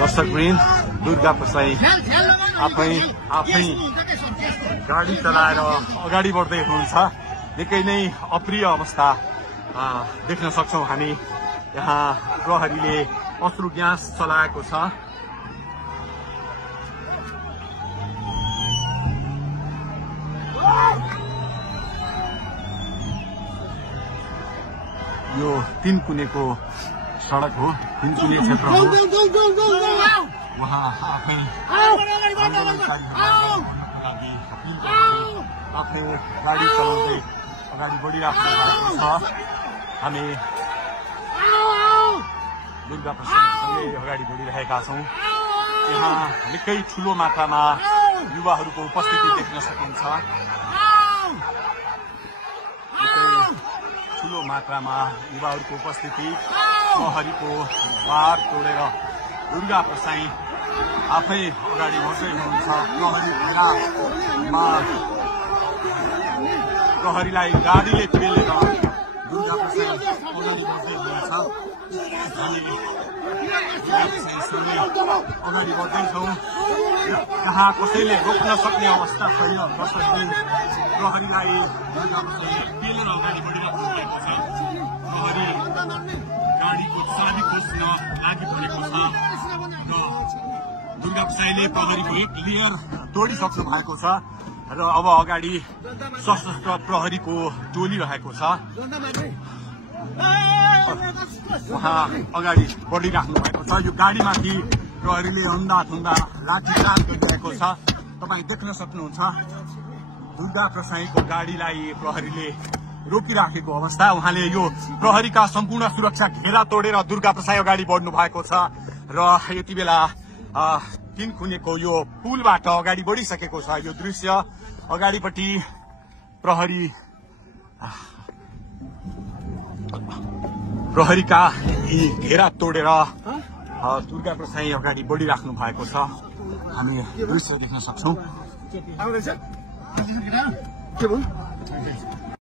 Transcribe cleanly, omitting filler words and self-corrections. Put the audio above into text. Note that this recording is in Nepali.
दर्शकवृन्द दुर्गा प्रसाई आफै गाडी चलाएर अगाडि बढ्दै हुनुहुन्छ। निकै नै अप्रिय अवस्था देख्न सक्छौं हामी। यहाँ प्रहरीले अश्रु ग्यास चलाएको छ। यो तीनकुनेको सडक हो, तीनकुने क्षेत्र हो। उहाँ आफै गाडी चलाउँदै अगाडि बढिराख्नु भएको छ। हामी दुर्गा प्रसादसँगै अगाडि बढिरहेका छौं। यहाँ निकै ठूलो मात्रामा युवाहरूको उपस्थिति देख्न सकिन्छ। ठूलो मात्रामा युवाहरूको उपस्थिति, प्रहरीको बार तोडेर दुर्गा प्रसाई आफै अगाडि बढ्दै हुनुहुन्छ। प्रहरीलाई गाडीले पेलेर दुर्गा प्रसाई अगाडि बढ्दै हुनुहुन्छ। अगाडि बढ्दैछौँ। यहाँ कसैले रोक्न सक्ने अवस्था छैन। प्रहरीलाई दुर्गा प्रसाई पेलेर अगाडि बढिरहेको भएको छ। प्रहरी गाडीको चाबी खोज्न लागिपरेको छ। दुर्गा प्रसाईले प्रहरीको एक लेयर तोडिसक्नु भएको छ र अब अगाडि सशस्त्र प्रहरीको टोली रहेको छ। उहाँ अगाडि बढिराख्नु भएको छ। यो गाडीमाथि प्रहरीले अन्धाधुन्दा लाठीचार्ज गरिरहेको छ। तपाईँ देख्न सक्नुहुन्छ दुर्गा प्रसाईको गाडीलाई प्रहरीले रोकिराखेको अवस्था। उहाँले यो प्रहरीका सम्पूर्ण सुरक्षा घेरा तोडेर दुर्गा प्रसाई अगाडि बढ्नु भएको छ र यति बेला तीनकुनेको यो पुलबाट अगाडि बढिसकेको छ। यो दृश्य अगाडिपट्टि प्रहरीका यी घेरा तोडेर दुर्गा प्रसाई अगाडि बढिराख्नु भएको छ। हामी दृश्य देख्न सक्छौं।